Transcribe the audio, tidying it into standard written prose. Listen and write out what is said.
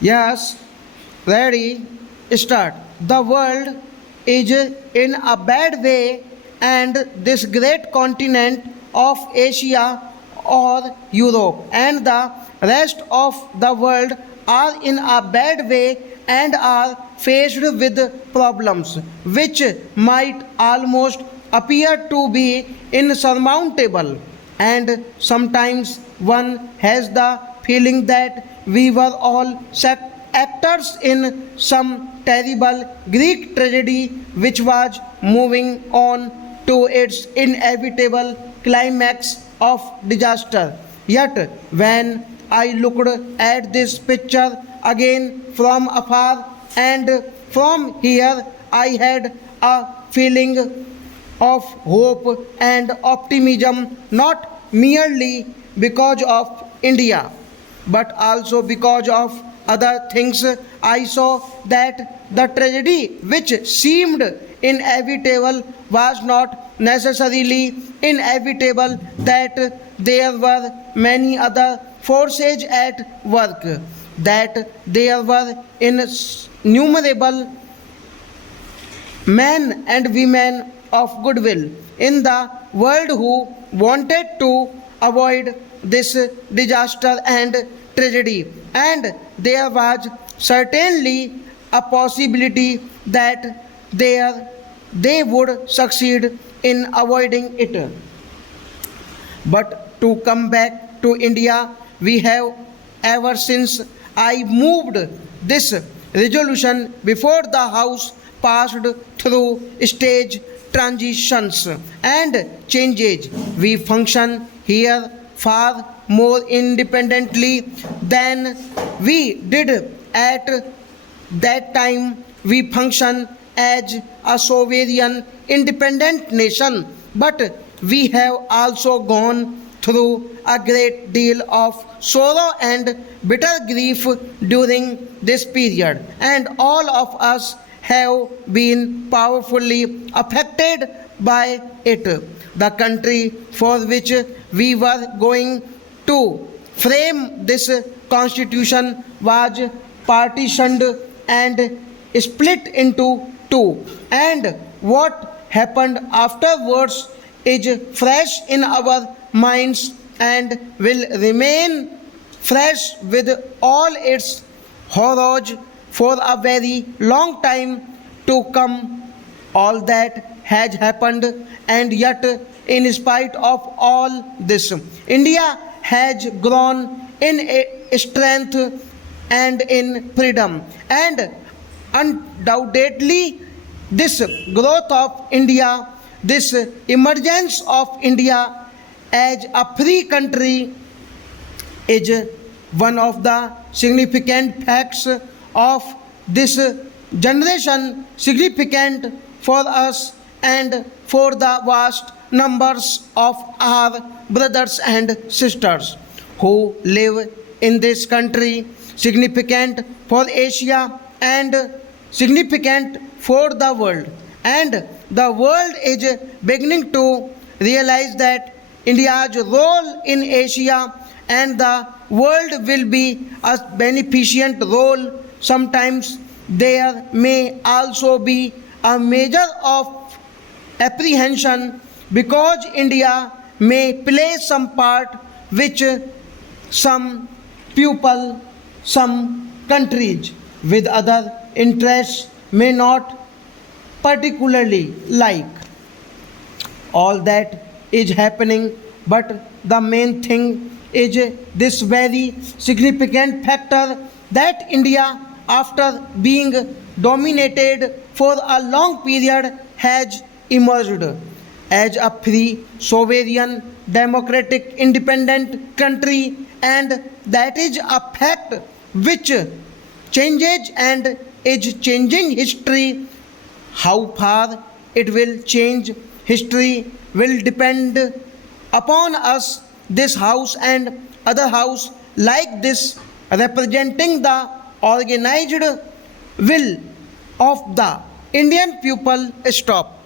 Yes, ready, start. The world is in a bad way, and this great continent of Asia or Europe and the rest of the world are in a bad way and are faced with problems which might almost appear to be insurmountable, and sometimes one has the feeling that we were all actors in some terrible Greek tragedy which was moving on to its inevitable climax of disaster. Yet, when I looked at this picture again from afar and from here, I had a feeling of hope and optimism, not merely because of India, but also because of other things. I saw that the tragedy which seemed inevitable was not necessarily inevitable, that there were many other forces at work, that there were innumerable men and women of goodwill in the world who wanted to avoid this disaster and tragedy, and there was certainly a possibility that they would succeed in avoiding it. But to come back to India, we have ever since I moved this resolution before the House passed through stage transitions and changes. We function here far more independently than we did at that time. We function as a sovereign, independent nation, but we have also gone through a great deal of sorrow and bitter grief during this period, and all of us have been powerfully affected by it. The country for which we were going to frame this constitution was partitioned and split into two, and what happened afterwards is fresh in our minds and will remain fresh with all its horrors for a very long time to come. All that has happened, and yet, in spite of all this, India has grown in strength and in freedom, and undoubtedly, this growth of India, this emergence of India as a free country is one of the significant facts of this generation, significant for us and for the vast numbers of our brothers and sisters who live in this country, significant for Asia and significant for the world. And the world is beginning to realize that India's role in Asia and the world will be a beneficent role. Sometimes there may also be a measure of apprehension because India may play some part which some people, some countries with other interests may not particularly like. All that is happening, but the main thing is this very significant factor that India, after being dominated for a long period, has emerged as a free, sovereign, democratic, independent country, and that is a fact which changes and is changing history. How far it will change history will depend upon us, this house and other house like this, representing the organized will of the Indian people. Stop.